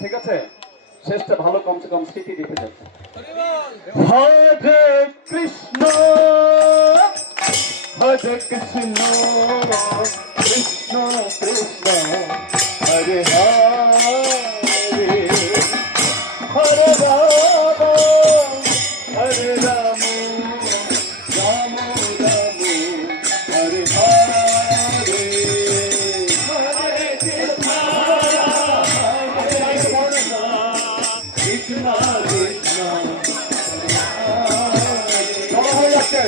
ঠিক আছে? শেষটা ভালো, কমসে কম স্মৃতি রেখে যাবে। হরে কৃষ্ণ হরে কৃষ্ণ কৃষ্ণ কৃষ্ণ হরে হরে হরে রাম হরে রাম রাম রাম হরে হরে হরে কৃষ্ণ কৃষ্ণ কৃষ্ণ সবাই আছে,